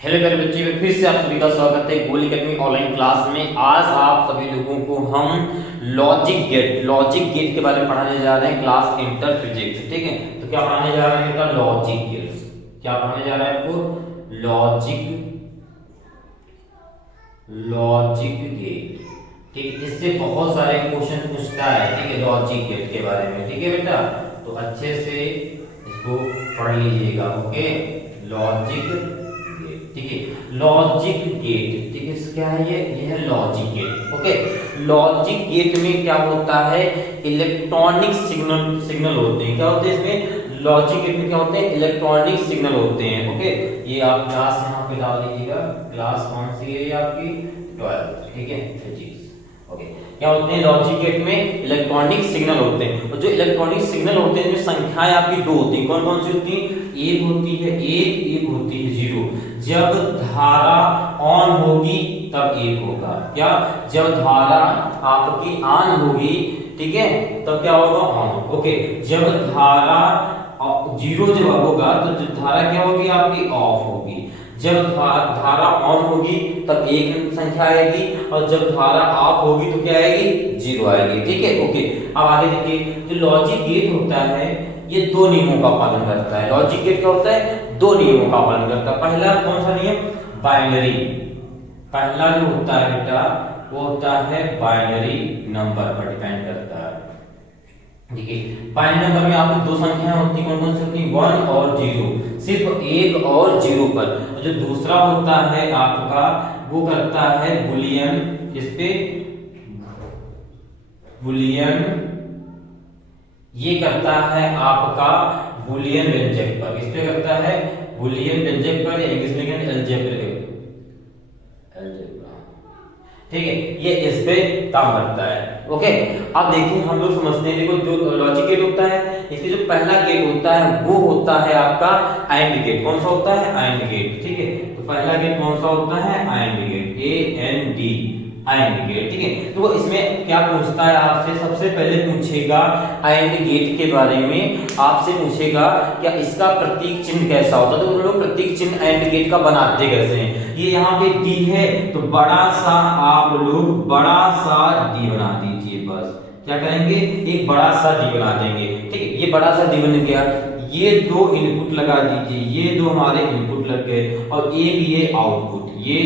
Hello मेरे बच्चे में फिर से आप सभी का स्वागत है गोल एकेडमी ऑनलाइन क्लास में। आज आप सभी लोगों को हम लॉजिक गेट के बारे में पढ़ाने जा रहे हैं क्लास इंटर फिजिक्स। ठीक है, तो क्या पढ़ाने जा रहे हैं बेटा? Logic gates. क्या पढ़ाने जा रहे हैं आपको? Logic gate. ठीक है, इससे बहुत सारे क्वेश्चन पूछता है। ठीक है, लॉजिक गेट के बारे में। ठीक है बेटा, तो अच्छे से इसको पढ़ लीजिएगा। ओके, लॉजिक, ठीक है, लॉजिक गेट। ठीक है, क्या है ये है logic gate. Okay, logic gate में क्या होता है? इलेक्ट्रॉनिक सिग्नल होते हैं। क्या होते हैं इसमें? लॉजिक गेट में क्या होते हैं? इलेक्ट्रॉनिक सिग्नल होते हैं। ओके, ये आप क्लास यहाँ पे डाल दीजिएगा। क्लास कौन सी है आपकी? 12th। ठीक है, फिजिक्स। ओके, क्या होते हैं? लॉजिक गेट में इलेक्ट्रॉनिक सिग्नल होते हैं। और जो इलेक्ट्रॉनिक सिग्नल होते हैं इनमें संख्याएं आपकी दो होती हैं। कौन कौन सी होती हैं? एक होती है एक होती है जीरो। जब धारा ऑन होगी तब एक होगा। क्या? जब धारा आपकी ऑन होगी, ठीक है, तब क्या होगा? ऑन। ओके, जब धारा जीरो जब होगा तो धारा क्या होगी आपकी? ऑफ होगी। जब धारा ऑन होगी तब एक संख्या आएगी, और जब धारा ऑफ होगी तो क्या आएगी? जीरो आएगी। ठीक है, ओके। अब आगे देखिए, जो लॉजिक गेट होता है ये दो नियमों का पालन करता है। लॉजिक गेट क्या होता है? दो नियमों का पालन करता है। पहला कौन सा नियम? बाइनरी। पहला जो होता है बेटा वो होता है बाइनरी नंबर पर डिपेंड करता है। देखिए, बाइनरी नंबर में आपको दो संख्याएं होती हैं। कौन कौन सी होती हैं? 1 और 0। सिर्फ 1 और 0 पर। और जो दूसरा होता है आपका वो करता है बुलियन। किस पे? बुलियन। ये करता है आपका बुलियन व्यंजक पर। किस पे करता है? बुलियन व्यंजक पर, या इंग्लिश में कहते हैं अलजेब्रा। ठीक है, ये इस पे काम करता है। ओके, अब देखिए हम लोग समझते हैं। देखो, जो लॉजिक गेट होता है इसके जो पहला गेट होता है वो होता है आपका AND गेट। कौन सा होता है? AND gate. ठीक है, तो पहला गेट कौन सा होता है? AND gate, AND, AND gate. ठीक है, तो वो इसमें क्या पूछता है आपसे? सबसे पहले पूछेगा AND गेट के बारे में। आपसे पूछेगा क्या इसका प्रतीक चिन्ह कैसा होता है। तो उन लोग प्रतीक चिन्ह AND गेट का बनाते कैसे हैं? ये यहाँ पे डी है तो बड़ा सा आप लोग बड़ा सा डी बना दीजिए। बस क्या करेंगे? एक बड़ा सा डी बना देंगे। ठीक है, ये बड़ा सा डी बन गया। ये दो इनपुट लगा दीजिए। ये दो हमारे इनपुट लग गए, और एक ये आउटपुट। ये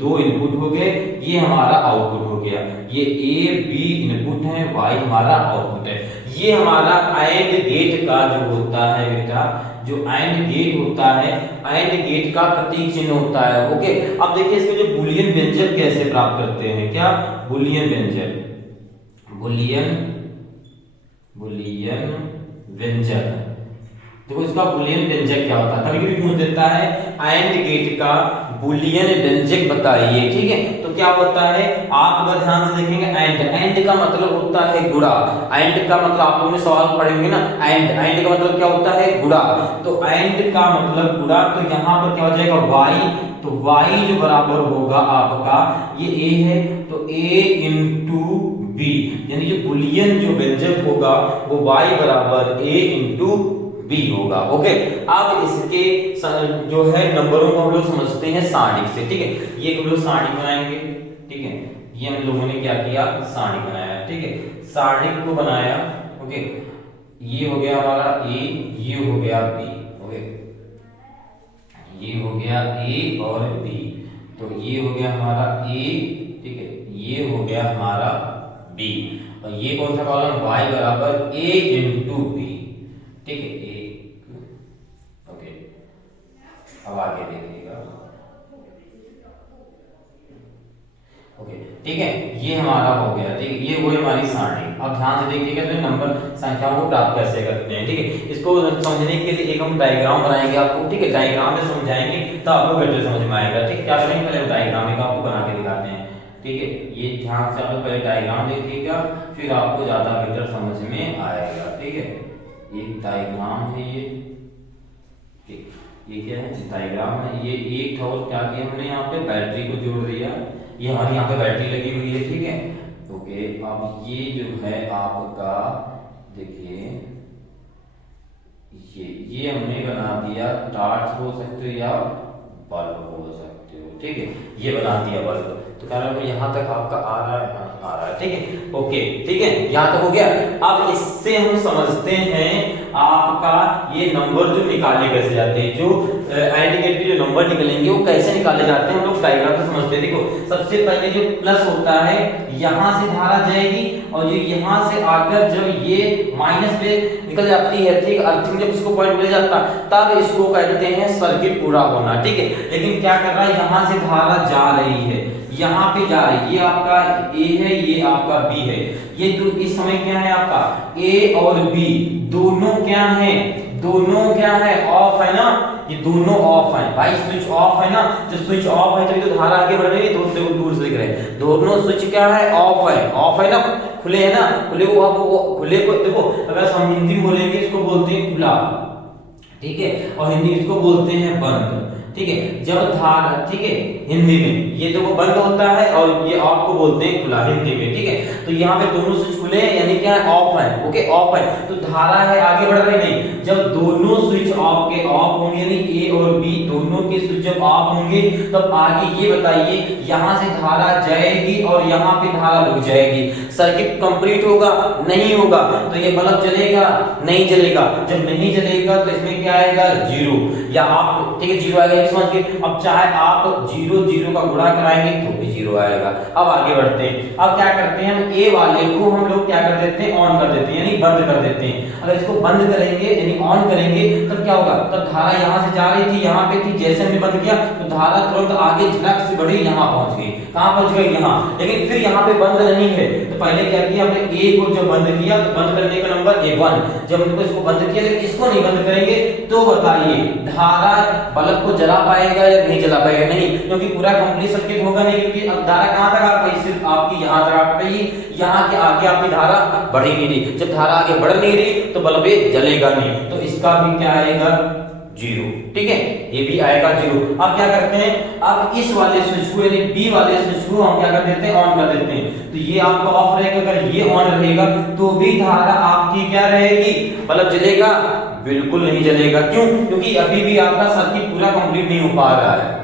दो इनपुट हो गए, ये हमारा आउटपुट हो गया। ये ए बी इनपुट है, वाई हमारा आउटपुट है। ये हमारा AND गेट का जो होता है बेटा, जो AND गेट होता है, AND गेट का प्रतीक चिन्ह होता है। ओके, अब देखिए इसके जो बुलियन व्यंजक कैसे प्राप्त करते हैं। क्या? बुलियन व्यंजक, बुलियन बुलियन व्यंजक। देखो इसका बुलियन व्यंजक क्या होता है? कभी कभी पूछ देता है AND गेट का बुलियन व्यंजक बताइए। ठीक है, तो क्या होता है? आप अगर ध्यान से देखेंगे AND का मतलब होता है गुणा। AND का मतलब आप लोगों ने सवाल पढ़े होंगे ना, AND का मतलब क्या होता है? गुणा। तो AND का मतलब गुणा, तो यहाँ पर क्या हो जाएगा? y। तो y जो बराबर होगा आपका, ये a है तो a इंटू बी, यानी जो बुलियन जो व्यंजक होगा वो y बराबर a इंटू बी होगा। ओके, अब इसके जो है नंबरों को हम लोग समझते हैं सारणी से। ठीक है, ये हम लोग सारणी बनाएंगे। ठीक है, ये हम लोगों ने क्या किया? सारणी बनाया। ठीक है, सारणी को बनाया। ओके, ये हो गया हमारा ए, ये हो गया बी। ओके, ये हो गया ए और बी, तो ये हो गया हमारा ए। ठीक है, ये हो गया हमारा बी, और ये कौन सा कॉलम? y बराबर a इंटू बी। ठीक है, ओके, अब आगे देखिएगा। ओके, ठीक है, ये हमारा हो गया। ठीक है, ये वो हमारी सारणी। अब ध्यान से देखिएगा तो नंबर संख्याओं को प्राप्त कैसे करते हैं। ठीक है, इसको समझने के लिए एक हम डायग्राम बनाएंगे आपको। ठीक है, डायग्राम में समझाएंगे तो आपको बेटर समझ में आएगा। ठीक है, क्या करेंगे? पहले डायग्राम एक आपको बना के दिखाते हैं। ठीक है, ये ध्यान से आप लोग पहले डायग्राम देखिएगा, फिर आपको ज्यादा बेटर समझ में आएगा। ठीक है, एक डायग्राम है ये। ये क्या है? डायग्राम है। ये एक था, और क्या किया हमने? यहाँ पे बैटरी को जोड़ दिया। ये हमारी यहाँ पे बैटरी लगी हुई है। ठीक है, ओके, अब ये जो है आपका, देखिए ये हमने बना दिया। टॉर्च बोल सकते हो या बल्ब बोल सकते हो। ठीक है, ये बना दिया वर्ग। तो कह रहा है यहाँ तक आपका आ रहा है, आ रहा है, ठीक है, ओके, ठीक है, यहाँ तक हो गया। अब इससे हम समझते हैं आपका ये नंबर जो निकाले कैसे जाते हैं, जो इंडिकेटर के जो नंबर निकलेंगे वो कैसे निकाले जाते हैं, हम लोग डायग्राम से समझते हैं। देखो सबसे पहले जो प्लस होता है यहाँ से धारा जाएगी, और जो यहाँ से आकर जब ये माइनस पे निकल जाती है, ठीक, अर्थिंग जब इसको पॉइंट मिल जाता तब इसको कहते हैं सर्किट पूरा होना, ठीक है। लेकिन क्या कर रहा है, यहाँ से धारा जा रही है, यहाँ पे जा रही है, ये आपका ए है, ये आपका बी है, ये इस समय क्या है आपका ए और बी दोनों क्या है, दोनों क्या है, ऑफ है ना, ये दोनों ऑफ है भाई, स्विच ऑफ है ना, जब स्विच ऑफ है तो धारा आगे बढ़ रही है, दोनों दूर से दिख रहे हैं, दोनों स्विच क्या है, ऑफ है ना, खुले है ना, खुले को आप खुले को देखो, अगर हम हिंदी में बोलेंगे इसको बोलते हैं खुला, ठीक है, और हिंदी इसको बोलते हैं बंद, ठीक है। जब धारा, ठीक है, हिंदी में ये देखो बंद होता है और ये ऑफ को बोलते हैं खुला हिंदी में, ठीक है। तो यहाँ पे दोनों स्विच खुले हैं यानी क्या है, ऑफ है, ओके, ऑफ है, तो धारा है आगे बढ़ रही नहीं। जब दोनों स्विच ऑफ के ऑफ होंगे, यानी ए और बी दोनों के स्विच जब ऑफ होंगे, तब आगे ये बताइए यहाँ से धारा जाएगी और यहाँ पे धारा रुक जाएगी, सर्किट कंप्लीट होगा, नहीं होगा, तो ये बल्ब जलेगा, नहीं जलेगा। जब नहीं जलेगा तो इसमें क्या आएगा, जीरो, या आप, ठीक है, जीरो आएगा समझ के। अब चाहे आप जीरो जीरो का गुणा कराएंगे तो भी जीरो आएगा। अब आगे बढ़ते हैं, अब क्या करते हैं, हम ए वाले को हम लोग क्या कर देते हैं, ऑन कर देते हैं, यानी बंद कर देते हैं। अगर इसको बंद करेंगे यानी ऑन करेंगे तब क्या होगा, तब धारा यहाँ से जा रही थी, यहाँ पे थी, जैसे हमने बंद किया तो धारा तुरंत आगे झटक से बढ़ी, यहाँ पहुंच गई, कहाँ पहुंच गई, यहाँ। लेकिन फिर यहाँ पे बंद नहीं है, तो पहले क्या किया हमने, ए को जब बंद किया तो बंद करने का नंबर A1, जब हमने इसको बंद किया लेकिन इसको नहीं बंद करेंगे तो बताइए धारा बल्ब को जला पाएगा या नहीं जला पाएगा, नहीं, क्योंकि पूरा कंप्लीट सर्किट होगा नहीं, क्योंकि अब धारा कहां तक आ गई, सिर्फ आपकी यहां तक आ गई, यहां के आगे आपकी धारा बढ़ ही नहीं रही। जब धारा आगे बढ़ नहीं रही तो बल्ब जलेगा नहीं, तो इसका भी क्या आएगा, जीरो, ठीक है, ये भी आएगा जीरो। अब क्या करते हैं, अब इस वाले स्विच को यानी बी वाले स्विच को हम क्या कर देते हैं, ऑन कर देते हैं, तो ये आपका ऑफ रहेगा। अगर ये ऑन रहेगा तो भी धारा आपकी क्या रहेगी, बल्ब जलेगा, बिल्कुल नहीं जलेगा। क्यों, क्योंकि अभी भी आपका सर्किट पूरा कंप्लीट नहीं हो पा रहा है,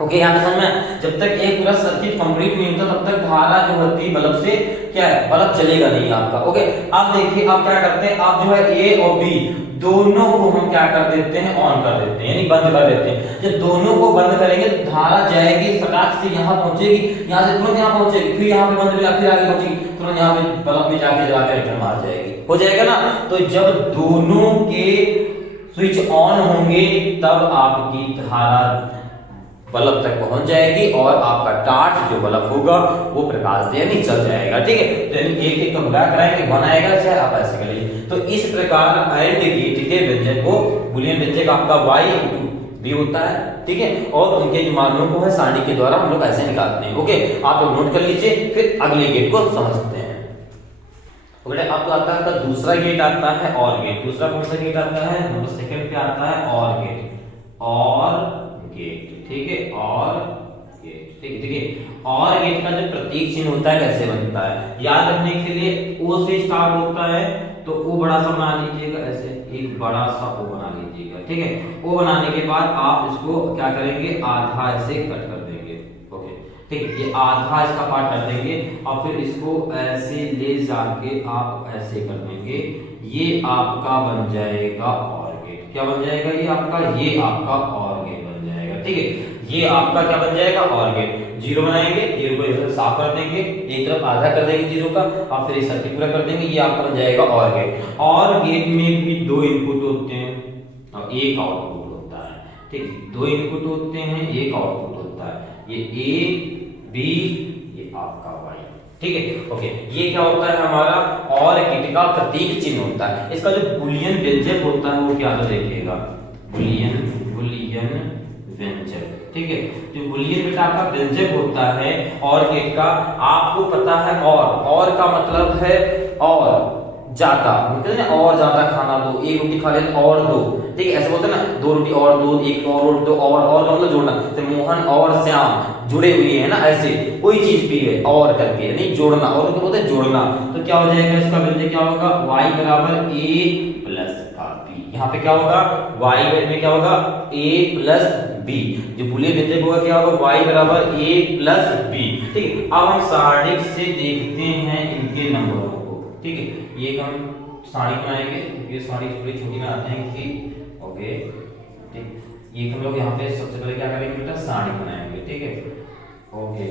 ओके, यहाँ पे समझ में, जब तक एक पूरा सर्किट कंप्लीट नहीं होता तब तक धारा जो होती है बल्ब से क्या है, बल्ब चलेगा नहीं आपका, ओके। अब देखिए आप क्या करते हैं, आप जो है ए और बी दोनों को हम क्या कर देते हैं, ऑन कर देते हैं, यानी बंद कर देते हैं। जब दोनों को बंद करेंगे तो धारा जाएगी, फटाक से यहाँ पहुंचेगी, यहाँ से तुरंत यहाँ पहुंचेगी, फिर यहाँ पे बंद मिला, फिर आगे पहुंचेगी, तुरंत यहाँ पे बल्ब में जाके जला के रिटर्न मार जाएगी, हो जाएगा ना। तो जब दोनों के स्विच ऑन होंगे तब आपकी धारा बल्ब तक पहुंच जाएगी और आपका टार्च जो बल्ब होगा वो प्रकाश दे यानी चल जाएगा, ठीक है। तो एक एक का गुणा कराएंगे, वन आएगा, चाहे आप ऐसे करिए। तो इस प्रकार एंड गेट के व्यंजक को, बुलियन व्यंजक आपका y भी होता है, ठीक है, और उनके जो मानों को है सारणी के द्वारा हम लोग ऐसे निकालते हैं, ओके। आप लोग नोट कर लीजिए, फिर अगले गेट को समझते हैं। बेटा अब तो आता है दूसरा गेट आता है और गेट। दूसरा कौन सा गेट आता है, नंबर सेकंड पे आता है और गेट, और गेट, ठीक है, और गेट, ठीक है, ठीक है। और गेट का जो प्रतीक चिन्ह होता है कैसे बनता है, याद रखने के लिए ओ से स्टार्ट होता है, तो ओ बड़ा सा बना लीजिएगा, ऐसे एक बड़ा सा ओ बना लीजिएगा, ठीक है। ओ बनाने के बाद आप इसको क्या करेंगे, आधा ऐसे कट कर देंगे, ओके, ठीक है, ये आधा इसका पार्ट कर देंगे और फिर इसको ऐसे ले जाके आप ऐसे कर देंगे, ये आपका बन जाएगा और गेट। क्या बन जाएगा, ये आपका और गेट बन जाएगा, ठीक है। ये आपका क्या बन जाएगा, और गेट। जीरो बनाएंगे, जीरो को इधर साफ कर देंगे, एक तरफ आधा कर देंगे जीरो का, और फिर ये सर्किट पूरा कर देंगे, ये आपका बन जाएगा और गेट। और गेट में भी दो इनपुट होते हैं और एक आउटपुट होता है, ठीक, दो इनपुट होते हैं, एक आउटपुट होता है, ये ए बी, ये आपका वाई, ठीक है, ओके। ये क्या होता है हमारा और गेट का प्रतीक चिन्ह होता है। इसका जो बुलियन व्यंजक होता है वो क्या तो देखिएगा, बुलियन व्यंजक, ठीक है। जो बुलियन बेटा आपका व्यंजक होता है और गेट का, आपको पता है और का मतलब है और ज्यादा, मतलब ना और ज्यादा खाना दो, एक रोटी खा ले और दो, ठीक है, ऐसे बोलते हैं ना, दो रोटी और दो, एक और रोटी दो, और का मतलब जोड़ना, तो मोहन और श्याम जुड़े हुए हैं ना, ऐसे कोई चीज भी है और करके नहीं जोड़ना, और क्या बोलते हैं जोड़ना। तो क्या हो जाएगा इसका व्यंजक, क्या होगा, y बराबर a प्लस b। यहाँ पे क्या होगा, y में क्या होगा, a प्लस बी। जो बुलियन व्यंजक होगा क्या होगा, y बराबर a प्लस बी। ठीक है, अब हम सारणिक से देखते हैं इनके नंबरों को। ठीक है, ये हम सारणी बनाएंगे, ये सारणी थोड़ी छोटी बनाते हैं कि ओके। ठीक, ये हम लोग यहाँ पे सबसे पहले क्या करेंगे बेटा, सारणी बनाएंगे। ठीक है, ओके,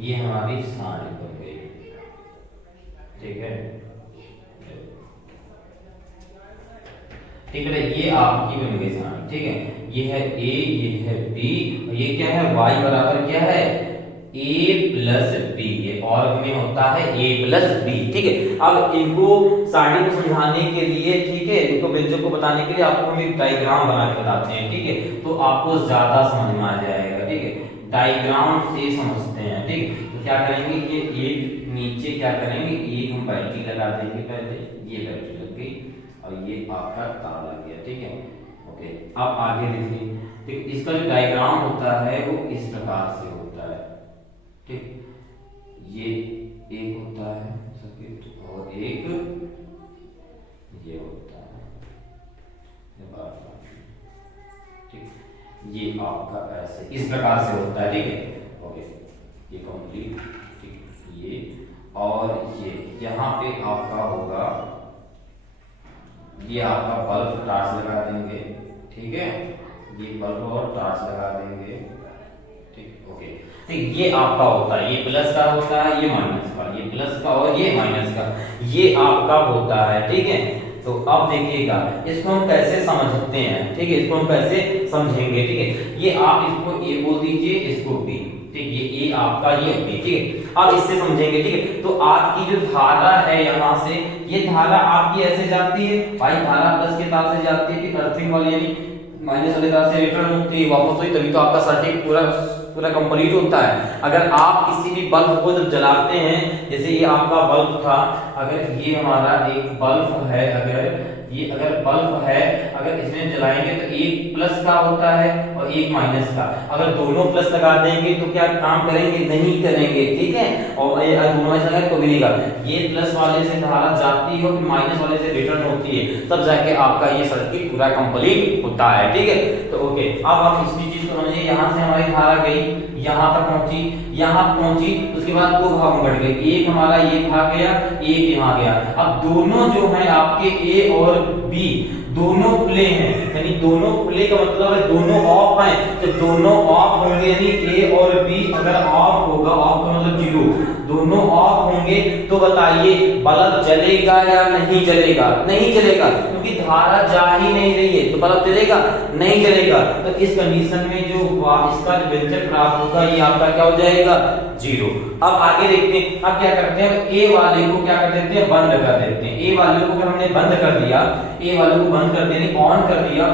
ये हमारी सारणी बन गई। ठीक है, ठीक है, ये आपकी बन गई सारणी। ठीक है, ये है a, ये है b, ये क्या है y बराबर क्या है a प्लस बी, ये और में होता है a प्लस बी। ठीक है, अब इनको सारणी को समझाने के लिए, ठीक है, इनको व्यंजक को बताने के लिए आपको हम एक डायग्राम बना के बताते हैं। ठीक है, तो आपको ज्यादा समझ में आ जाएगा। ठीक है, डायग्राम से समझते हैं। ठीक, तो क्या करेंगे, ये एक नीचे क्या करेंगे, एक हम बैटरी लगा देंगे, पहले ये बैटरी लग गई और ये आपका तार लग गया। ठीक है, ओके, अब आगे देखिए। ठीक, इसका जो डायग्राम होता है वो इस प्रकार से होता है। ठीक, ये एक होता है सर्किट और एक ये होता है। ठीक, ये आपका ऐसे इस प्रकार से होता है। ठीक है, ओके, ये कंप्लीट। ठीक, ये और ये यहाँ पे आपका होगा, ये आपका बल्ब टॉर्च लगा देंगे। ठीक है, ये बल्ब और टॉर्च लगा देंगे। ठीक, ओके, ठीक, ये आपका होता है, ये प्लस का होता है, ये माइनस का, ये प्लस का और ये माइनस का, ये आपका होता है। ठीक है, तो अब देखिएगा इसको हम कैसे समझते हैं। ठीक है, इसको हम कैसे समझेंगे। ठीक है, ये आप इसको ए बोल दीजिए, इसको बी। ठीक, ये ए आपका, ये बी। ठीक है, अब इससे समझेंगे। ठीक है, तो आपकी जो धारा है यहाँ से, ये धारा आपकी ऐसे जाती है, भाई धारा प्लस के तार से जाती है, फिर अर्थिंग वाली यानी माइनस वाले तार से रिटर्न होती है, वापस हुई, तभी तो आपका सर्किट पूरा कंप्लीट होता है। अगर आप किसी भी बल्ब को जब जलाते हैं, जैसे ये आपका बल्ब था, अगर ये हमारा एक बल्ब है, अगर बल्ब है, अगर इसमें जलाएंगे तो एक प्लस का होता है और एक माइनस का। अगर दोनों प्लस लगा देंगे तो क्या काम करेंगे, नहीं करेंगे। ठीक है, और दोनों ऐसा है तो भी नहीं कर, ये प्लस वाले से धारा जाती है और माइनस वाले से रिटर्न होती है, तब जाके आपका ये सर्किट पूरा कंप्लीट होता है। ठीक है, तो ओके, अब आप इसी चीज को समझिए। यहाँ से हमारी धारा गई, यहाँ तक पहुंची, उसके बाद दो भाग में बढ़ गए, एक हमारा ये भाग गया, एक यहाँ गया। अब दोनों जो है आपके ए और बी दोनों खुले हैं, यानी दोनों खुले का मतलब है दोनों ऑफ हैं। तो दोनों ऑफ होंगे, यानी ए और बी अगर ऑफ होगा, ऑफ का मतलब जीरो, दोनों ऑफ होंगे, तो बताइए बल्ब जलेगा या नहीं जलेगा? नहीं जलेगा, क्योंकि धारा जा ही नहीं रही है, तो बल्ब जलेगा नहीं जलेगा। तो इस कंडीशन में जो इसका जो व्यंजक प्राप्त होगा, ये आपका क्या हो जाएगा, जीरो। अब आगे देखते हैं, अब क्या करते हैं, ए वाले को क्या कर देते हैं, बंद कर देते हैं। ए वाले को अगर हमने बंद कर दिया, ए वाले को बंद कर देने ऑन कर दिया,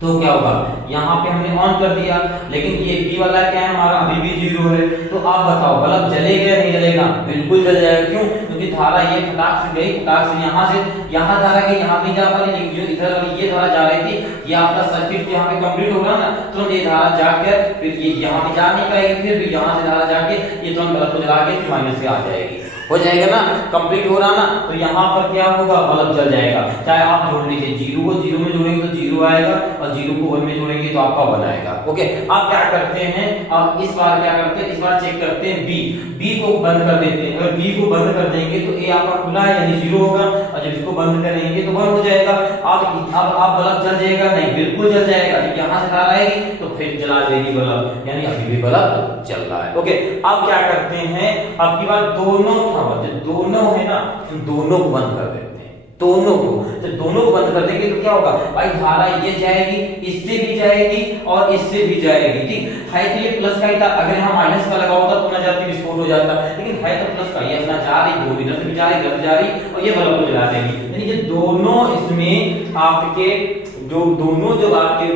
तो क्या होगा, यहाँ पे हमने ऑन कर दिया, लेकिन ये बी वाला क्या है हमारा, अभी भी जीरो है। तो आप बताओ बल्ब जलेगा या नहीं जलेगा? बिल्कुल जल जाएगा। क्यों? क्योंकि धारा ये फटाक से गई, फटाक से यहाँ धारा गई, यहाँ नहीं जा पा रही, लेकिन जो इधर वाली ये धारा जा रही थी, ये आपका सर्किट यहाँ पे कंप्लीट होगा ना, तो ये धारा जाकर फिर ये यहाँ पे जा नहीं पाएगी, फिर भी यहाँ से धारा जाके ये तुरंत बल्ब को जला के माइनस से आ जाएगी, हो जाएगा ना, कंप्लीट हो रहा ना। तो यहाँ पर क्या होगा, बल्ब जल जाएगा। चाहे आप जोड़ लीजिए, जीरो को जीरो में जोड़ेंगे तो जीरो आएगा, और जीरो को वन में जोड़ेंगे तो आपका वन आएगा। ओके, आप क्या करते हैं, अब इस बार क्या करते हैं, इस बार चेक करते हैं बी को बंद कर देते हैं। अगर बी को बंद कर देंगे तो ए आपका खुला है, यानी जीरो होगा, और जब इसको बंद करेंगे तो वन हो जाएगा। अब आप बल्ब जल जाएगा? नहीं, बिल्कुल जल जाएगा। यहाँ से तार आएगी तो फिर जला देगी बल्ब, यानी अभी भी बल्ब चल रहा है। ओके, अब क्या करते हैं, अब की बार दोनों है ना, दोनों को बंद कर देते हैं, दोनों को। तो दोनों को बंद कर देंगे तो क्या होगा भाई, धारा ये जाएगी, इससे भी जाएगी और इससे भी जाएगी। ठीक है, तो ये प्लस का ही था, अगर यहाँ माइनस का लगा होता तो ना जाती, विस्फोट हो जाता, लेकिन है तो प्लस का, ये अपना जा रही, दो इधर से भी जा रही, इधर से जा रही, और ये बल्ब को जला देगी। यानी ये दोनों इसमें आपके दोनों जब आपके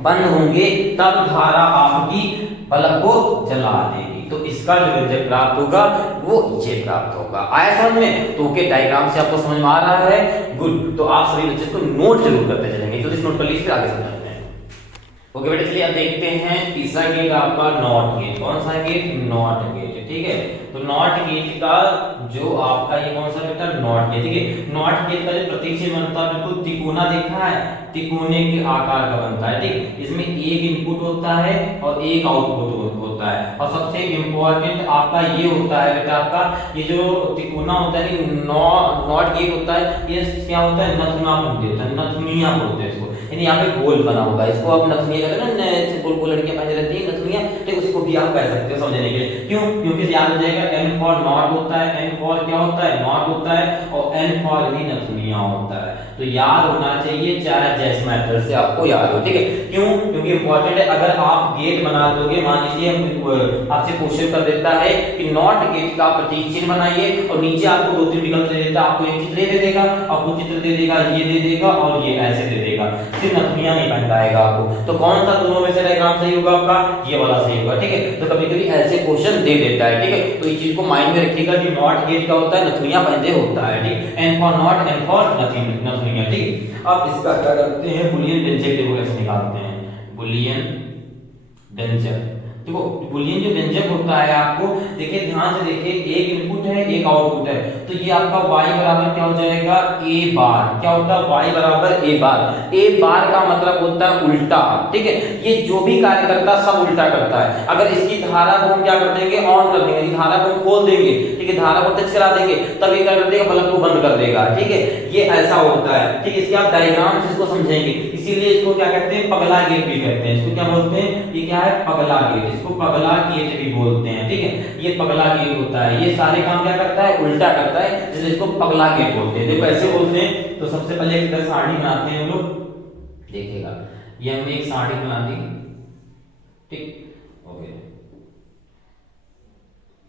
बंद होंगे, तब धारा आपकी बल्ब को जला देगी। तो इसका जो व्यंजक प्राप्त होगा वो ये प्राप्त होगा। आया समझ में? तो ओके, डायग्राम से आपको समझ में आ रहा है? गुड। तो आप सभी बच्चे इसको नोट जरूर करते चलेंगे, तो इस नोट कर लीजिए, फिर आगे समझाते हैं। ओके बेटा, चलिए अब देखते हैं तीसरा गेट आपका नॉट गेट। कौन सा गेट? Not gate. ठीक है। तो नॉट गेट का जो आपका ये कौन सा बेटा नॉट गेट, ठीक है। नॉट गेट का जो प्रतीक चिन्ह बनता है बिल्कुल तिकोना देखा है, तिकोने के आकार का बनता है, ठीक। इसमें एक इनपुट होता है और एक आउटपुट होता है, और सबसे इंपॉर्टेंट आपका ये होता है बेटा आपका ये जो तिकोना होता है नॉट गेट होता है, ये क्या होता है नथुना बोलते होता है, नथुनिया बोलते हैं इसको, यानी यहाँ पे गोल बना होगा, इसको आप नथुनिया कहते हैं ना, गोल गोल लड़कियां पहने रहती हैं नथुनिया, ठीक। उसको भी आप कह सकते हो समझने के लिए, क्यों, क्योंकि याद हो जाएगा एन फॉर नॉट होता है, एन फॉर क्या होता है नॉट होता है, और एन फॉर भी नथुनिया होता है। तो याद होना चाहिए, चाहे जैस मेथड से आपको याद हो, ठीक है। क्यों, क्योंकि इंपॉर्टेंट है। अगर आप गेट बना दोगे, मान लीजिए आपसे क्वेश्चन कर देता है कि नॉट गेट का प्रतीक चिन्ह बनाइए, और नीचे आपको दो तीन विकल्प दे देता है, आपको एक चित्र दे देगा, आपको चित्र दे देगा, ये दे देगा और ये ऐसे दे देगा, सिर्फ नथुनिया नहीं बन पाएगा आपको। तो कौन सा दोनों में से डायग्राम सही होगा आपका, ये वाला सही होगा, ठीक है। तो कभी कभी ऐसे क्वेश्चन दे देता है, ठीक है। तो इस चीज को माइंड में रखिएगा कि नॉट गेट का होता है नथुनिया पहले होता है, ठीक। N for not, N for नथुनिया, ठीक। अब इसका क्या करते हैं, बुलियन व्यंजक देखो कैसे निकालते हैं, बुलियन व्यंजक। देखो बुलियन जो व्यंजक होता है आपको देखिए ध्यान से देखिए, एक इनपुट है एक आउटपुट है, तो ये आपका y बराबर क्या हो जाएगा a बार, क्या होता है y बराबर a बार। a बार का मतलब होता है उल्टा, ठीक है। ये जो भी कार्य करता है सब उल्टा करता है। अगर इसकी धारा को हम क्या कर देंगे ऑन कर देंगे, धारा को खोल देंगे, ठीक है, धारा को टच करा देंगे, तब ये क्या कर देगा बल्ब को बंद कर देगा, ठीक है। ये ऐसा होता है, ठीक। इसके आप डायग्राम से इसको समझेंगे, इसीलिए इसको क्या कहते हैं पगला गेट भी कहते हैं। इसको क्या बोलते हैं, ये क्या है पगला गेट, इसको पगला गेट भी बोलते हैं, ठीक है। ये पगला गेट होता है, ये सारे काम क्या करता है उल्टा करता है, इसलिए इसको पगला गेट बोलते हैं। देखो ऐसे बोलते हैं। तो सबसे पहले एक सारणी बनाते हैं हम लोग, देखिएगा ये हमने एक सारणी बना दी, ठीक, ओके,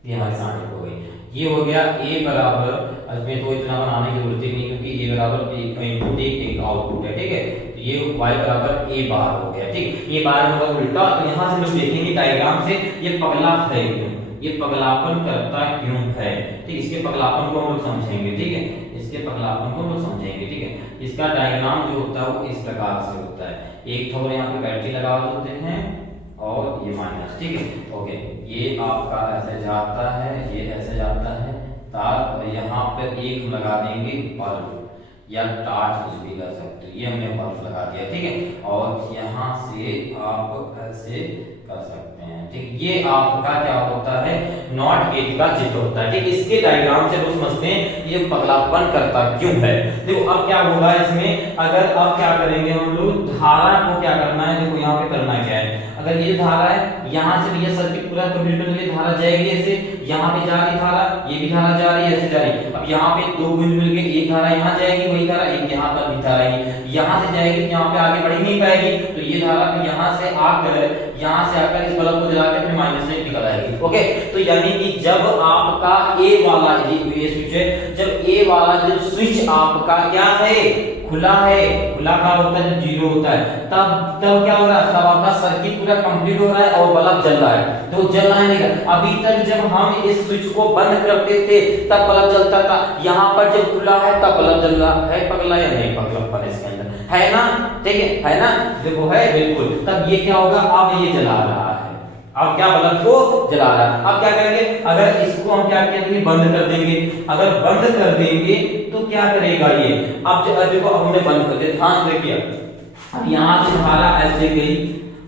ये हमारी सारणी हो गई। ये हो गया a बराबर, इसमें तो इतना बनाने की जरूरत ही नहीं क्योंकि a बराबर इनपुट एक आउटपुट है, ठीक है। तो ये y बराबर a बार हो गया, ठीक। ये बार मतलब उल्टा। तो यहाँ से लोग देखेंगे डायग्राम से ये पगला है क्यों, ये पगलापन करता क्यों है, ठीक। इसके पगलापन को हम लोग समझेंगे, ठीक है, इसके पगलापन को हम लोग समझेंगे, ठीक है। इसका डायग्राम जो होता है वो इस प्रकार से होता है, एक थोड़ा यहाँ पे बैटरी लगा देते हैं और ये माइनस, ठीक है, ओके। ये आपका ऐसे जाता है, ये ऐसे जाता है तार, और यहाँ पर एक लगा देंगे बल्ब या टार्च, कुछ भी कर सकते हो। ये हमने बल्ब लगा दिया, ठीक है, और यहाँ से आप ऐसे कर सकते हैं, ठीक। ये आपका क्या होता है नॉट गेट का चित्र होता है, ठीक। इसके डायग्राम से लोग समझते हैं ये पगलापन करता क्यों है। देखो अब क्या होगा इसमें, अगर अब क्या करेंगे हम लोग धारा को क्या करना है, देखो यहाँ पे करना क्या है, अगर ये धारा है यहाँ से ये सर्किट पूरा कंप्लीट करने के लिए धारा जाएगी ऐसे, यहाँ पे जा रही धारा, ये भी धारा जा रही है ऐसे जा रही। अब यहाँ पे दो बिंदु मिलके एक धारा यहाँ जाएगी, वही धारा एक यहाँ पर भी धारा आएगी, यहाँ से जाएगी, यहाँ पे आगे बढ़ ही नहीं पाएगी, तो ये धारा फिर यहाँ से आकर इस बल्ब को जला के अपने माइनस में निकल आएगी, ओके। तो यानी कि जब आपका ए वाला ये स्विच है, जब ए वाला जो स्विच आपका क्या है खुला है, खुला का होता है जब जीरो होता है, तब क्या हो रहा है, तब आपका सर्किट पूरा कंप्लीट हो रहा है और बल्ब जल रहा है। तो जल रहा है नहीं, अभी तक जब हम इस स्विच को बंद करते थे तब बल्ब जलता था, यहाँ पर जब खुला है तब बल्ब जल रहा है। पगला या नहीं पगलापन इसके अंदर है ना, ठीक है ना, देखो है बिल्कुल। तब ये क्या होगा, अब ये जला रहा है, अब क्या बल्ब को जला रहा है। अब क्या करेंगे, अगर इसको हम क्या करेंगे बंद कर देंगे, अगर बंद कर देंगे तो क्या करेगा ये, अब देखो अब हमने बंद कर दिया, ध्यान देखिए, अब यहाँ से धारा ऐसे गई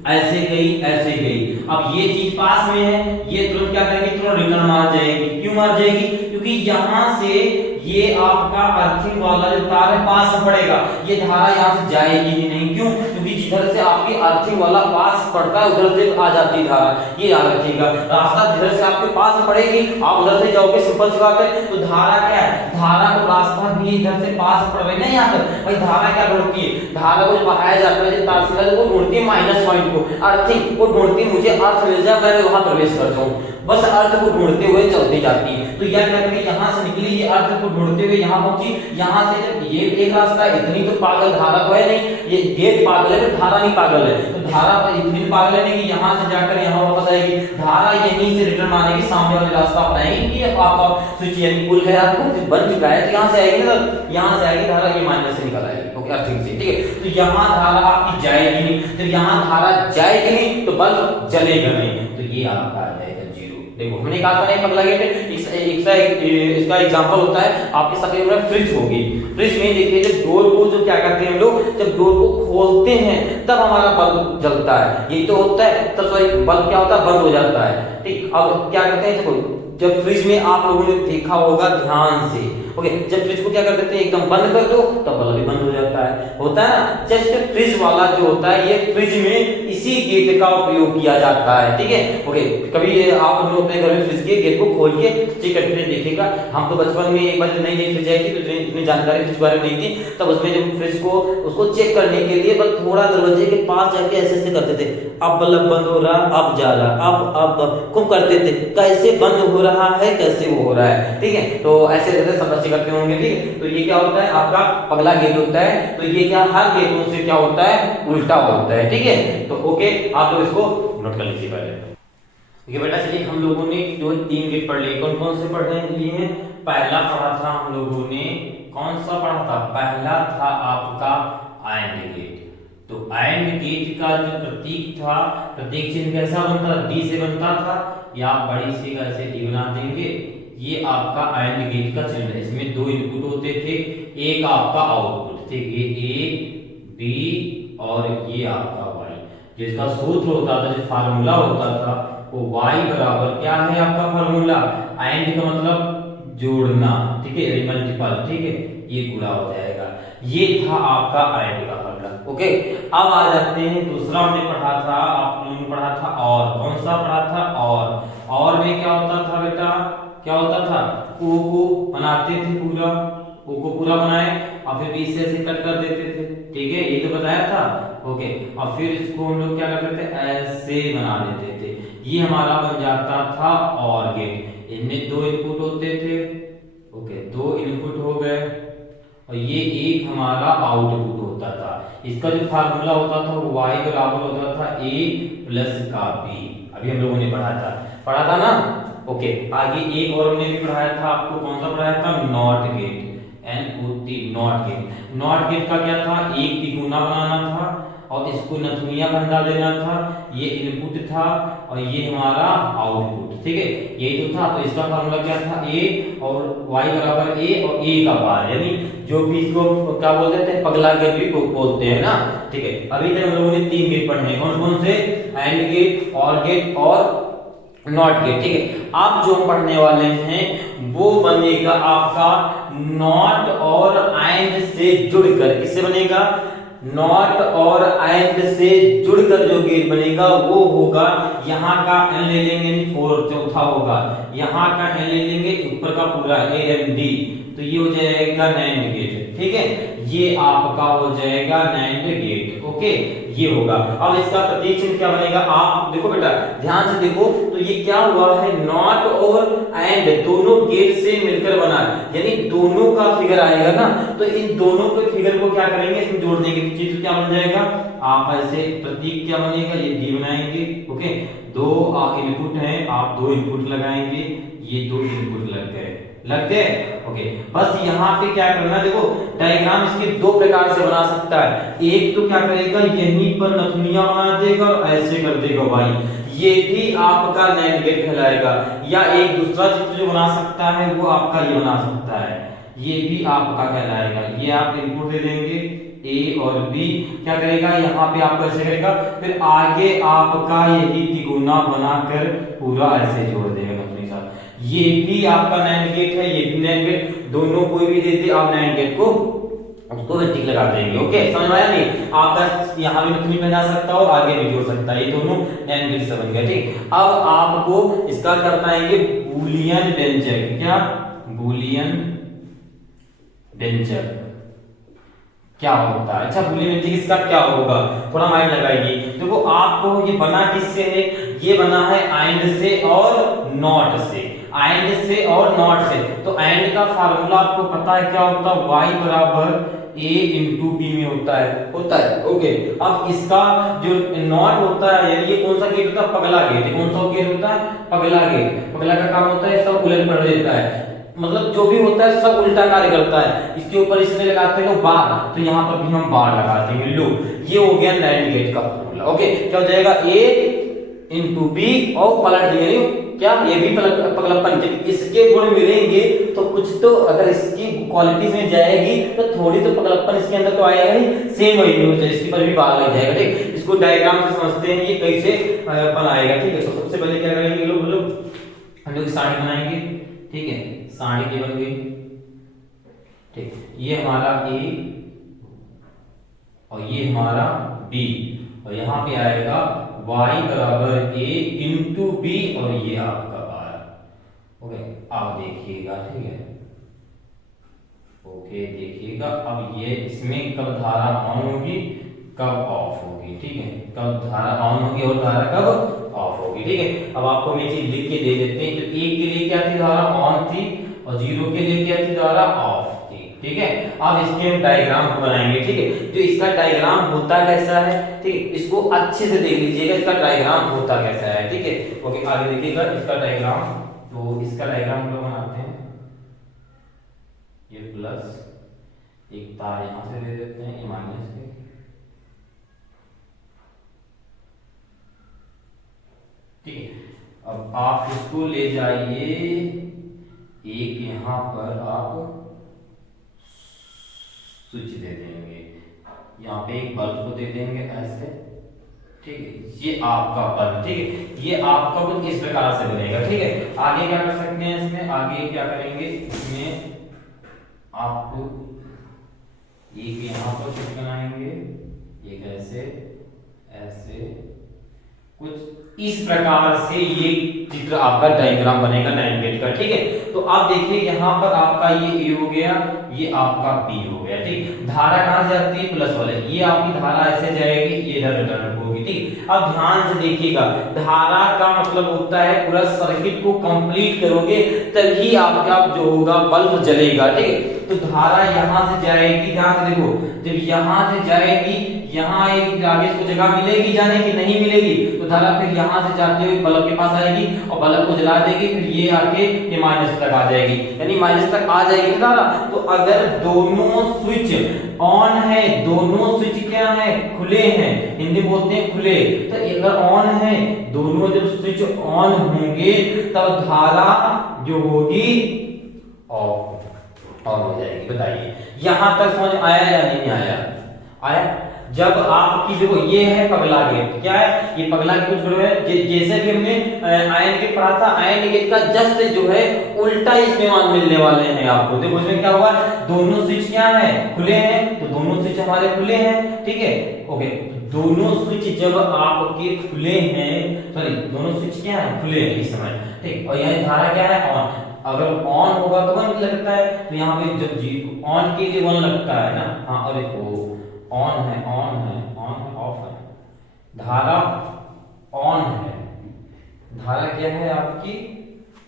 ऐसे गई ऐसे गई, अब ये चीज पास में है, ये तुरंत क्या करेगी तुरंत रिटर्न मार जाएगी। क्यों मार जाएगी, क्योंकि यहाँ से ये आपका अर्थिंग वाला जो तार है पास में पड़ेगा, ये धारा यहाँ से जाएगी ही नहीं। क्यों, क्योंकि जिधर से आपकी अर्थिंग वाला पास पड़ता है उधर से आ जाती धारा, ये याद रखिएगा। रास्ता जिधर से आपके पास पड़ेगी आप उधर से जाओगे, सिंपल सी बात है। तो धारा क्या है, धारा को रास्ता भी इधर से पास पड़ रही है ना, यहाँ पर भाई धारा क्या ढूंढती है, धारा को जब बहाया जाता है तार से वो ढूंढती है माइनस पॉइंट को, अर्थिंग वो ढूंढती है मुझे अर्थ मिल जाए मैं वहां प्रवेश कर जाऊं, बस अर्थ को ढूंढते हुए चलती जाती है। तो यह क्या करेगी, यहाँ से निकली ये अर्थ को ढूंढते हुए यहाँ पहुंची, यहाँ से जब ये एक रास्ता है, इतनी तो पागल धारा तो है नहीं, ये गेट पागल है धारा नहीं पागल है, तो धारा पर इतनी पागल है नहीं कि यहाँ से जाकर यहाँ वापस आएगी, धारा यहीं से रिटर्न मारेगी, सामने वाले रास्ता अपनाएगी कि आपका स्विच यानी पुल है आपको बन चुका है, तो यहाँ से आएगी ना, यहाँ से आएगी धारा, ये माइनस से निकल आएगी, ओके अर्थिंग से, ठीक है। तो यहाँ धारा आपकी जाएगी नहीं, तो यहाँ धारा जाएगी नहीं तो बल्ब जलेगा नहीं, तो ये आपका आ जाएगा जीरो। देखो हमने कहा था नहीं पगला गेट इसका एग्जांपल होता है आपके सामने में फ्रिज होगी। फ्रिज में देखिए जब डोर को जो क्या करते हैं हम लोग, जब डोर को खोलते हैं तब हमारा बल्ब जलता है, यही तो होता है। तब सॉरी बल्ब क्या होता है, बंद हो जाता है। ठीक, अब क्या करते हैं, देखो जब फ्रिज में आप लोगों ने देखा होगा ध्यान से, ओके, जब फ्रिज को क्या कर देते हैं एकदम बंद कर दो तब बल्ब भी बंद हो जाता है, होता है ना। जस्ट फ्रिज वाला जो होता है ये फ्रिज में इसी गेट का उपयोग किया जाता है, ठीक है। ओके, कभी आप लोग अपने घर में फ्रिज के गेट को खोलिए, चेक करके देखिएगा। हम तो बचपन में एक बार नई नई फ्रिज आई थी तो इतनी जानकारी फ्रिज बारे में नहीं थी, तब उसमें जब फ्रिज को उसको चेक करने के लिए बस थोड़ा दरवाजे के पास जाके ऐसे ऐसे करते थे, अब बल्ब बंद हो रहा, अब जा रहा, अब खूब करते थे, कैसे बंद हो रहा है, कैसे वो हो रहा है, ठीक है। तो ऐसे करते सब बच्चे करते होंगे, ठीक है। तो ये क्या होता है, आपका पगला गेट होता है। तो ये क्या हर गेटों से क्या होता है, उल्टा होता है, ठीक है। तो ओके, आप लोग इसको नोट कर लीजिए पहले। ठीक है बेटा, चलिए हम लोगों ने जो 3 गेट पढ़ लिए, कौन कौन से पढ़ने लिए हैं। पहला पढ़ा था हम लोगों ने, कौन सा पढ़ा था, पहला था आपका AND गेट। तो AND गेट का जो प्रतीक था, प्रतीक चिन्ह कैसा बनता था, D से बनता था, या बड़ी सी ऐसे D बना देंगे। ये आपका AND गेट का चिन्ह है। इसमें 2 इनपुट होते थे, एक आपका आउटपुट, ठीक है, ये A B और ये आपका Y। जिसका सूत्र होता था, जो फार्मूला होता था वो Y बराबर क्या है आपका फार्मूला, AND का मतलब जोड़ना, ठीक है, मल्टीपल, ठीक है, ये पूरा हो जाएगा। ये था आपका AND का फार्मूला, ओके। अब आ जाते हैं, दूसरा हमने पढ़ा था, आप लोगों ने पढ़ा था और, कौन सा पढ़ा था, और में क्या होता था बेटा, क्या होता था, ओ को बनाते थे पूरा, ओ को पूरा बनाए और फिर बीच से ऐसे कट कर देते थे, ठीक है, ये तो बताया था, ओके। और फिर इसको हम लोग क्या करते थे, ऐसे बना देते थे। ये हमारा बन जाता था OR गेट। इनमें 2 इनपुट होते थे, ओके, 2 इनपुट हो गए और ये एक हमारा आउटपुट होता था। इसका जो फार्मूला होता था वो Y बराबर होता था A प्लस का B। अभी हम लोगों ने पढ़ा था ना, ओके। आगे एक और हमने भी पढ़ाया था आपको, कौन सा पढ़ाया था, not gate, NOT, not gate. Not gate का क्या था, एक तिगुना बनाना था और इसको नथुनिया बंधा देना था। ये इनपुट था और ये हमारा आउटपुट, ठीक है, यही तो था। तो इसका फार्मूला क्या था, A और Y बराबर A और A का बार, यानी जो भी इसको क्या बोलते थे, पगला गेट भी बोलते हैं ना, ठीक है। अभी तक हम लोगों ने 3 गेट पढ़े हैं, कौन कौन से, AND गेट, OR गेट और नॉट गेट, ठीक है। अब जो हम पढ़ने वाले हैं वो बनेगा आपका नॉट और AND से जुड़कर, किससे बनेगा, नॉट और AND से जुड़कर जो गेट बनेगा वो होगा, यहाँ का N ले लेंगे, 4 चौथा होगा, यहाँ का N ले लेंगे, ऊपर का पूरा AND, तो ये हो जाएगा NAND गेट, ठीक है। ये आपका हो जाएगा NAND गेट, ओके, ये होगा। अब इसका प्रतीक चिन्ह क्या बनेगा, आप देखो बेटा ध्यान से देखो, तो ये क्या हुआ है, नॉट और AND दोनों गेट से मिलकर बना, यानी दोनों का फिगर आएगा ना, तो इन दोनों के फिगर को क्या करेंगे, इसमें जोड़ देंगे, तो चित्र क्या बन जाएगा, आप ऐसे प्रतीक क्या बनेगा, ये D बनाएंगे, ओके। 2 इनपुट हैं, आप 2 इनपुट लगाएंगे, ये 2 इनपुट लग गए, ओके। बस यहाँ पे क्या करना है, देखो डायग्राम इसके 2 प्रकार से बना सकता है। एक तो क्या करेगा, यहीं पर नथुनिया बना देगा और ऐसे कर देगा भाई, ये भी आपका NAND गेट कहलाएगा। या एक दूसरा चित्र जो बना सकता है वो आपका ये बना सकता है, ये भी आपका कहलाएगा। ये आप इनपुट दे देंगे A और B, क्या करेगा, यहाँ पे आपको ऐसे करेगा, फिर आगे आपका यही तिगुना बनाकर पूरा ऐसे जोड़ देगा अपने साथ। ये भी आपका NAND गेट है, ये भी NAND गेट, दोनों कोई भी दे दे आप NAND गेट को उसको भी टिक लगा देंगे, ओके। समझ में आया नहीं, आपका यहाँ भी नथुनी बना सकता है और आगे भी जोड़ सकता है, ये दोनों NAND गेट से बन गया, ठीक। अब आपको इसका करना है ये बूलियन व्यंजक, क्या, बूलियन व्यंजक क्या होता है, अच्छा बूलियन व्यंजक इसका क्या होगा, थोड़ा माइंड लगाइए। देखो आपको ये बना किससे है, ये बना है AND से और NOT से, AND से और NOT से। तो AND का फार्मूला आपको पता है क्या होता है, Y बराबर A इंटू B में होता है, ओके। अब इसका जो NOT होता है, यानी ये कौन सा गेट होता है, पगला गेट, कौन सा गेट होता है, पगला गेट। पगला का काम होता है सब उलट पलट देता है, मतलब जो भी होता है सब उल्टा कार्य करता है। इसके ऊपर इसमें लगाते हैं बार, तो यहाँ पर भी हम बार लगा देंगे, लो ये हो गया NAND गेट का फॉर्मूला, ओके। क्या हो जाएगा, A इंटू B और पलट देंगे, क्या ये भी पगलपन, जब इसके गुण मिलेंगे तो कुछ तो, अगर इसकी क्वालिटीज में जाएगी तो थोड़ी तो पगलपन इसके अंदर तो आएगा ही, सेम वही न्यूज है, इसके पर भी बाल लग जाएगा। ठीक, इसको डायग्राम से समझते हैं ये कैसे बनाएगा। ठीक है, तो सबसे पहले क्या करेंगे लोग, हम लोग साड़ी बनाएंगे। ठीक है, साड़ी की बन गई। ठीक, ये हमारा ए और ये हमारा बी, और यहाँ पे आएगा y बराबर a इंटू बी, और ये आपका r। ओके, आप देखिएगा। ठीक है, ओके देखिएगा। अब ये इसमें कब धारा ऑन होगी, कब ऑफ होगी। ठीक है, कब धारा ऑन होगी और धारा कब ऑफ होगी। ठीक है, अब आपको मैं चीज लिख के दे देते हैं। तो एक के लिए क्या थी, धारा ऑन थी, और 0 के लिए क्या थी, धारा ऑफ थी। ठीक है, अब इसके हम डायग्राम को बनाएंगे। ठीक है, तो इसका डायग्राम होता कैसा है, ठीक है, इसको अच्छे से देख लीजिएगा, इसका डायग्राम होता कैसा है। ठीक है, ओके, आगे देखिएगा इसका डायग्राम। तो इसका डायग्राम हम लोग बनाते हैं, ये प्लस एक तार यहां से दे देते हैं, ये माइनस के। ठीक है, अब आप इसको ले जाइए, एक यहां पर आप स्विच दे देंगे, यहाँ पे एक बल्ब को दे देंगे ऐसे। ठीक है, ये आपका बल्ब। ठीक है, ये आपका बल्ब इस प्रकार से बनेगा। ठीक है, आगे क्या कर सकते हैं इसमें, आगे क्या करेंगे, इसमें आपको एक यहाँ पर कुछ बनाएंगे, एक ऐसे ऐसे कुछ इस प्रकार से ये चित्र आपका डायग्राम बनेगा 9 गेट का। ठीक है, तो आप देखिए यहाँ पर आपका ये ए हो गया, ये आपका बी हो गया। ठीक, धारा कहां से जाती है, प्लस वाले, ये आपकी धारा ऐसे जाएगी, ये इधर रिटर्न होगी। ठीक, अब ध्यान से देखिएगा, धारा का मतलब होता है पूरा सर्किट को कंप्लीट करोगे तभी आपका जो होगा बल्ब जलेगा। ठीक, तो धारा यहां से जाएगी, ध्यान से देखो, जब यहां से जाएगी, यहाँ एक आगे इसको जगह मिलेगी जाने की, नहीं मिलेगी, तो धारा फिर यहाँ से जाते हुए बल्ब के पास आएगी और बल्ब को जला देगी, फिर ये आके ये माइनस तक आ जाएगी, यानी माइनस तक आ जाएगी धारा। तो अगर दोनों स्विच ऑन है, दोनों स्विच क्या है, खुले हैं, हिंदी बोलते हैं खुले, तो अगर ऑन है, दोनों जब स्विच ऑन होंगे तब धारा जो होगी ऑफ हो जाएगी। बताइए यहां तक समझ आया या नहीं आया, आया। जब आपकी देखो ये है पगला गेट, क्या है ये पगला गेट, कुछ है जैसे कि हमने आयन गेट पढ़ा था, आयन गेट का जस्ट जो है उल्टा इसमें मान मिलने वाले हैं आपको। देखो इसमें क्या हुआ, दोनों स्विच क्या है, खुले हैं, तो दोनों स्विच हमारे खुले हैं। ठीक है, ओके, दोनों स्विच जब आपके खुले हैं, सॉरी दोनों स्विच क्या है, खुले हैं इस समय। ठीक, और यहाँ धारा क्या है, ऑन। अगर ऑन होगा तो 1 लगता है, तो यहाँ पे जब ऑन के लिए 1 लगता है ना, हाँ, और देखो ऑन है, ऑन है, ऑन है, ऑफ है, धारा ऑन है, धारा क्या है आपकी,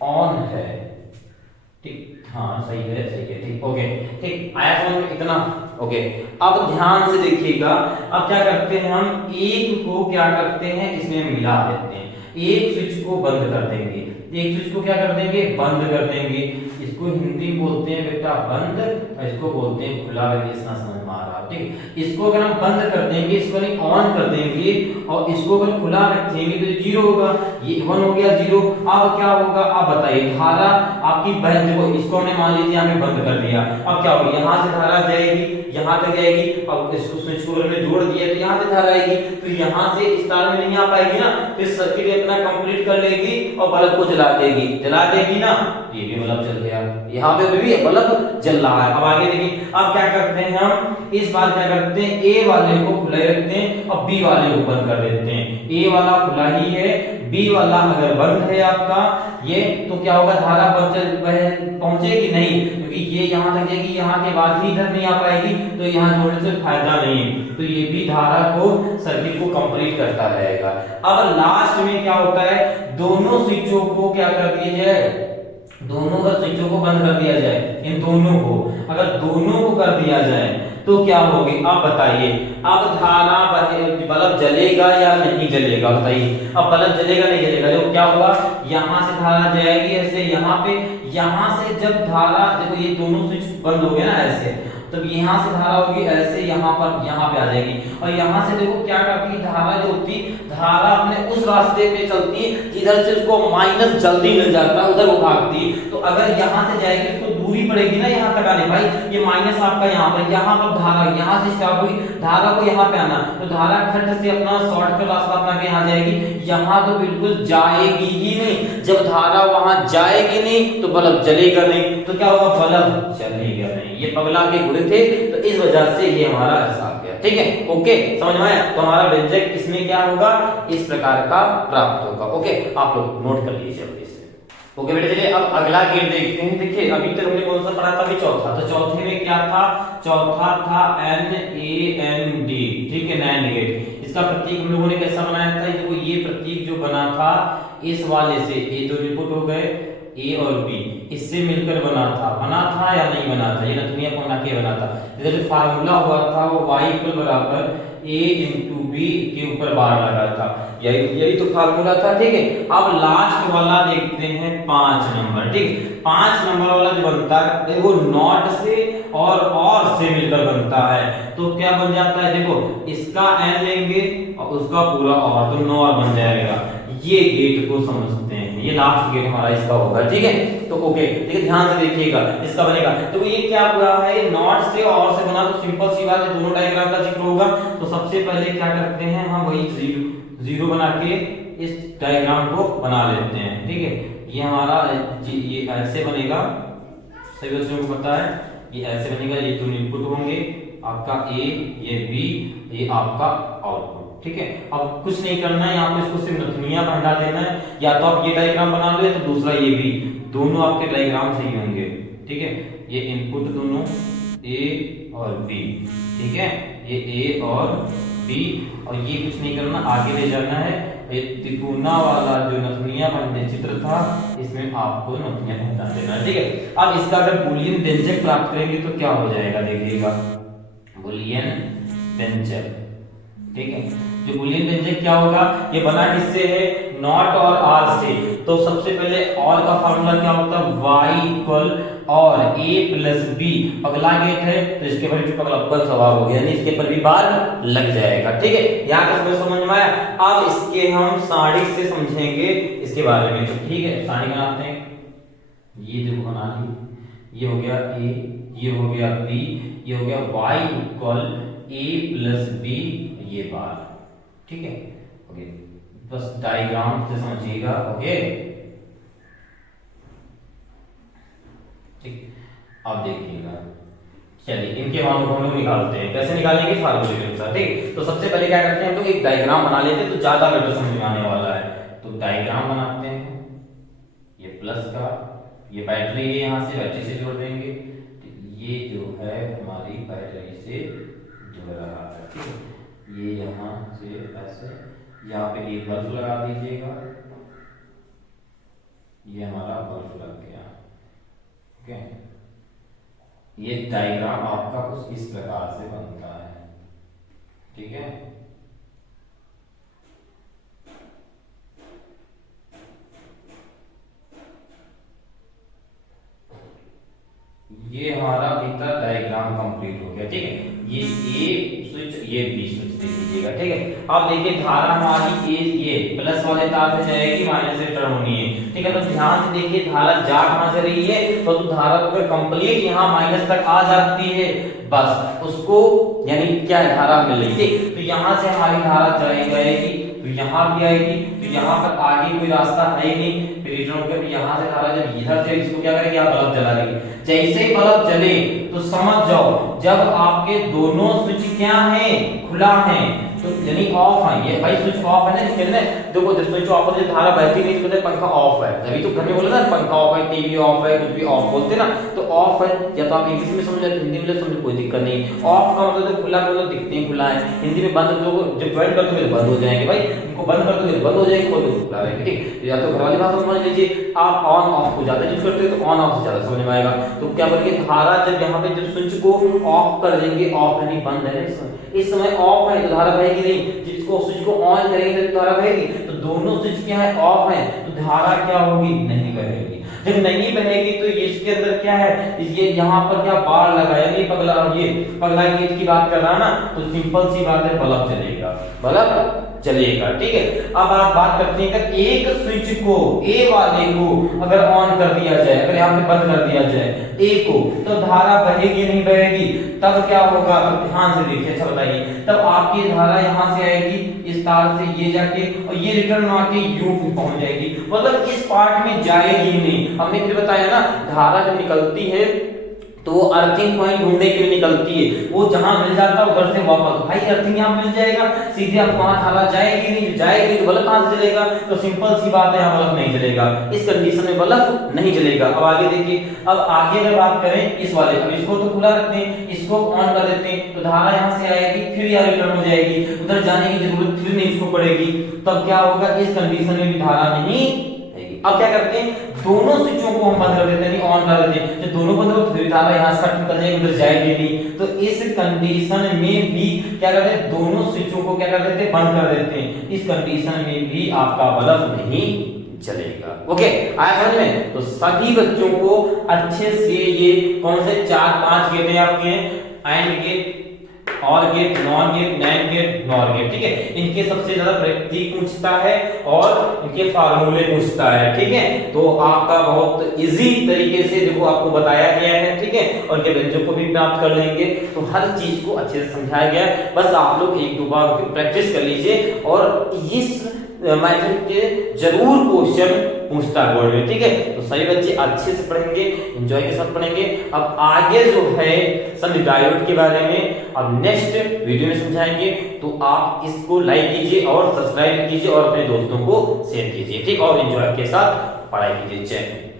ऑन है। ठीक, हाँ सही है, सही है। ठीक, ओके, ठीक, आया समझ में इतना। ओके, अब ध्यान से देखिएगा, अब क्या करते हैं हम, एक को क्या करते हैं इसमें मिला देते हैं, एक स्विच को बंद कर देंगे, एक स्विच को क्या कर देंगे, बंद कर देंगे। इसको हिंदी बोलते हैं बेटा बंद, और इसको बोलते हैं खुला। इतना समझ में आ रहा है। ठीक, इसको अगर हम बंद कर देंगे, इसको नहीं ऑन कर देंगे, और इसको अगर खुला रखेंगे तो 0 होगा, ये 1 हो गया 0। अब क्या होगा, अब बताइए, धारा आपकी बहन, देखो इसको हमने मान लीजिए यहाँ पे बंद कर दिया, अब क्या होगा, यहाँ से धारा जाएगी, यहाँ तक जाएगी, अब इसको स्विच को हमने जोड़ दिया तो यहाँ से धारा आएगी, तो यहाँ से इस तार में नहीं आ पाएगी ना, फिर सर्किट अपना कंप्लीट कर लेगी और बल्ब को जला देगी, जला देगी ना, ये भी बल्ब जल गया, यहाँ पे भी बल्ब जल रहा है। अब आगे देखिए, अब क्या करते हैं हम, इस बार क्या करते हैं, ए वाले को खुला ही रखते हैं और बी वाले को बंद कर देते हैं। ए वाला खुला ही है, बी वाला अगर बंद है आपका ये, तो क्या होगा, धारा पहुंचेगी नहीं, क्योंकि ये यहाँ तक जाएगी, यहाँ के बाद ही इधर नहीं आ पाएगी, तो यहाँ जोड़ने से फायदा नहीं है, तो ये भी धारा को सर्किट को कंप्लीट करता रहेगा। अब लास्ट में क्या होता है, दोनों स्विचों को क्या कर दिया जाए, दोनों का स्विचों को बंद कर दिया जाए, इन दोनों को, अगर दोनों को कर दिया जाए तो क्या होगी, आप बताइए, अब धारा बल्ब जलेगा या नहीं जलेगा, बताइए। अब बल्ब जलेगा नहीं जलेगा, तो क्या होगा, यहाँ से धारा जाएगी ऐसे यहाँ पे, यहाँ से जब धारा, देखो ये दोनों स्विच बंद हो गए ना ऐसे, तब यहाँ से धारा होगी ऐसे यहाँ पे आ जाएगी, और यहाँ से देखो क्या करती है धारा जो होती है, धारा अपने उस रास्ते पे चलती है जिधर से उसको माइनस जल्दी मिल जाता है, उधर वो भागती है। तो अगर यहाँ से जाएगी उसको दूरी पड़ेगी ना यहाँ तक आने, भाई ये माइनस आपका यहाँ पर धारा यहाँ से स्टार्ट हुई, धारा को यहाँ पे आना, तो धारा खट से अपना शॉर्टकट रास्ता अपना के यहाँ जाएगी, यहाँ तो बिल्कुल जाएगी ही नहीं। जब धारा वहां जाएगी नहीं तो बल्ब जलेगा नहीं, तो क्या होगा, बल्ब चलेगा नहीं। ये पगला के गुण थे, तो इस वजह से ये हमारा ऐसा आ गया। ठीक है, ओके, समझ में आया। तो हमारा व्यंजक इसमें क्या होगा, इस प्रकार का प्राप्त होगा। ओके, आप लोग नोट कर लीजिए जल्दी से। ओके बेटे, चलिए अब अगला गेट देखते हैं। देखिए अभी तक हमने कौन सा पढ़ा था, अभी चौथा। तो चौथे में क्या था, चौथा था NAND, ठीक है, नैंड गेट। इसका प्रतीक हम लोगों ने कैसा बनाया था, देखो ये प्रतीक जो बना था इस वाले से, ये दो इनपुट हो गए A और B, इससे मिलकर बना था या नहीं बना था, ये नथुनिया बना के बना था। इधर जो फार्मूला हुआ था वो y इक्वल बराबर A इंटू बी के ऊपर बार लगा था, यही तो फार्मूला था। ठीक है, अब लास्ट वाला देखते हैं 5 नंबर। ठीक है, 5 नंबर वाला जो बनता है वो नॉट से और से मिलकर बनता है, तो क्या बन जाता है, देखो इसका n लेंगे और उसका पूरा और, तो 9 बन जाएगा। ये गेट को समझते हैं, ये लास्ट गेट हमारा इसका होगा। ठीक है, तो ओके, ठीक है, ध्यान से देखिएगा इसका बनेगा। तो ये क्या पूरा है, नॉट से और से बना, तो सिंपल सी बात है, दोनों डायग्राम का जिक्र होगा। तो सबसे पहले क्या करते हैं हम, वही जीरो बना के इस डायग्राम को बना लेते हैं। ठीक है, ये हमारा ये ऐसे बनेगा, सभी बच्चों को पता है ये ऐसे बनेगा। ये दोनों इनपुट होंगे, आपका A, ये B, ये आपका आउटपुट। ठीक है, अब कुछ नहीं करना है, यहाँ पे इसको सिर्फ नथुनिया हटा देना है। या तो आप ये डायग्राम बना लो, तो दूसरा ये भी, दोनों आपके डायग्राम सही होंगे। ठीक है, ये इनपुट दोनों A और B, ठीक है, ये A और B, और ये कुछ नहीं करना, आगे ले जाना है। ये तिकोना वाला जो नथुनिया बनने चित्र था, इसमें आपको नथुनिया हटा देना है। ठीक है, अब इसका अगर बूलियन व्यंजक प्राप्त करेंगे तो क्या हो जाएगा, देखिएगा बूलियन व्यंजक। ठीक है, जो बूलियन व्यंजक क्या होगा, ये बना किससे है, नॉट और आर से। तो सबसे पहले और का फार्मूला क्या होता है, y इक्वल और a प्लस b। अगला गेट है तो इसके पर भी पगलापन स्वभाव हो गया, यानी इसके पर भी बार लग जाएगा। ठीक है, यहाँ तक समझ में आया। अब इसके हम सारणिक से समझेंगे इसके बारे में। तो ठीक है, सारणिक बनाते हैं। ये देखो बना ली, ये हो गया a, ये हो गया b, ये हो गया y equal a plus b, ये बार। ठीक है, ओके, बस डायग्राम से समझिएगा। ओके, ठीक, अब देखिएगा। चलिए इनके मानों को हम लोग निकालते हैं, कैसे निकालेंगे, फार्मूले के अनुसार। ठीक, तो सबसे पहले क्या करते हैं हम लोग, एक डायग्राम बना लेते हैं, तो ज्यादा बेटर समझ में आने वाला है। तो डायग्राम बनाते हैं, ये प्लस का, ये बैटरी है, यहाँ से बैटरी से जोड़ देंगे, ये जो है हमारी बैटरी से जुड़ रहा है। ठीक है, ये यहाँ से ऐसे, यहाँ पे एक बल्ब लगा दीजिएगा, ये हमारा बल्ब लग गया। ओके, ये डायग्राम आपका कुछ इस प्रकार से बनता है। ठीक है, ये हमारा भीतर डायग्राम कंप्लीट हो गया। ठीक है, ये A स्विच, ये B स्विच दे दीजिएगा। ठीक है, अब देखिए धारा हमारी ये प्लस वाले तार से जाएगी, माइनस से टर्न होनी है। ठीक है, तो ध्यान से देखिए धारा जा कहां से रही है, तो धारा अगर कंप्लीट यहाँ माइनस तक आ जाती है, बस उसको यानी क्या है, धारा मिल रही है। तो यहाँ से हमारी धारा जाएगी, तो यहाँ भी आएगी, तो यहाँ पर आगे कोई रास्ता है नहीं, फिर रिटर्न होकर यहाँ से धारा जब इधर से इसको क्या करेगी, आप बल्ब जला देंगे। जैसे ही बल्ब जले तो समझ जाओ जब आपके दोनों स्विच क्या है, खुला है, तो यानी ऑफ है। ये भाई स्विच ऑफ है ना, कहते हैं देखो जब स्विच ऑफ है, जब धारा बहती नहीं, तो कहते हैं पंखा ऑफ है। तभी तो घर में बोला ना पंखा ऑफ है, टीवी ऑफ है, कुछ भी ऑफ बोलते ना, तो ऑफ है। या तो आप इंग्लिश में समझ लेते, हिंदी में समझ, कोई दिक्कत नहीं। ऑफ का मतलब तो खुला, मतलब दिखते हैं खुला है। हिंदी में बंद, लोग जब ज्वाइन कर दोगे तो बंद हो जाएंगे, भाई इनको बंद कर दोगे तो बंद हो जाएंगे, खोल दो खुला रहेगा। ठीक, या तो घर वाली भाषा समझ लीजिए, आप ऑन ऑफ को ज्यादा यूज करते हो तो ऑन ऑफ से ज्यादा समझ में आएगा। तो क्या बोलेंगे, धारा जब यहाँ पे जब स्विच को ऑफ कर देंगे, ऑफ यानी बंद है, इस समय ऑफ है तो धारा बहेगी नहीं, जिसको स्विच को ऑन करेंगे तो धारा बहेगी। तो दोनों स्विच क्या है, ऑफ है, तो धारा क्या होगी, नहीं बहेगी। जब नहीं बहेगी तो ये इसके अंदर क्या है, ये यहाँ पर क्या बार लगाया, ये पगला गेट की बात कर रहा ना, तो सिंपल सी बात है बल्ब चलेगा, बल्ब चलेगा। ठीक है, अब आप बात करते हैं अगर एक स्विच को ए वाले को अगर ऑन कर दिया जाए, अगर यहाँ पे बंद कर दिया जाए ए को, तो धारा बहेगी नहीं बहेगी, तब क्या होगा, तो ध्यान से देखिए, अच्छा बताइए, तब आपकी धारा यहाँ से आएगी इस तार से ये जाके और ये रिटर्न आके यू पहुंच जाएगी, मतलब इस पार्ट में जाएगी नहीं। हमने फिर बताया ना, धारा जब निकलती है तो वो अर्थिंग पॉइंट ढूंढने के लिए निकलती है, वो जहां मिल जाता है उधर से वापस, भाई अर्थिंग यहाँ मिल जाएगा, सीधे आप वहां धारा जाएगी नहीं, जाएगी तो बल्ब कहां से जलेगा, तो सिंपल सी बात है यहाँ बल्ब नहीं जलेगा, इस कंडीशन में बल्ब नहीं जलेगा। अब आगे देखिए, अब आगे अगर बात करें इस वाले, अब इसको तो खुला रखते हैं, इसको ऑन कर देते हैं, तो धारा यहाँ से आएगी फिर यहाँ रिटर्न हो जाएगी, उधर जाने की जरूरत फिर नहीं इसको पड़ेगी, तब क्या होगा, इस कंडीशन में भी धारा नहीं। अब क्या करते हैं, दोनों स्विचों को हम बंद कर देते हैं, ऑन कर देते हैं, जब दोनों बंद हो तो धारा यहाँ से निकल जाएगी, उधर जाएगी नहीं, तो इस कंडीशन में भी क्या करते हैं, दोनों स्विचों को क्या कर देते हैं, बंद कर देते हैं, इस कंडीशन में भी आपका बल्ब नहीं चलेगा। ओके, आया समझ में? तो सभी बच्चों को अच्छे से ये कौन से 4-5 गेट है आपके, and gate, or gate, not gate, nand gate, nor gate, ठीक है, इनके सबसे ज्यादा प्रतीक पूछता है और इनके फार्मूले पूछता है। ठीक है, तो आपका बहुत इजी तरीके से देखो आपको बताया गया है। ठीक है, और इनके व्यंजक को भी प्राप्त कर लेंगे, तो हर चीज को अच्छे से समझाया गया है, बस आप लोग 1-2 बार प्रैक्टिस कर लीजिए और इस मैथड के जरूर क्वेश्चन पूछता है बोर्ड में। ठीक है, तो सभी बच्चे अच्छे से पढ़ेंगे, एंजॉय के साथ पढ़ेंगे। अब आगे जो है सब डायोड के बारे में अब नेक्स्ट वीडियो में समझाएंगे, तो आप इसको लाइक कीजिए और सब्सक्राइब कीजिए और अपने दोस्तों को शेयर कीजिए। ठीक, और एंजॉय के साथ पढ़ाई कीजिए। जय हिंद।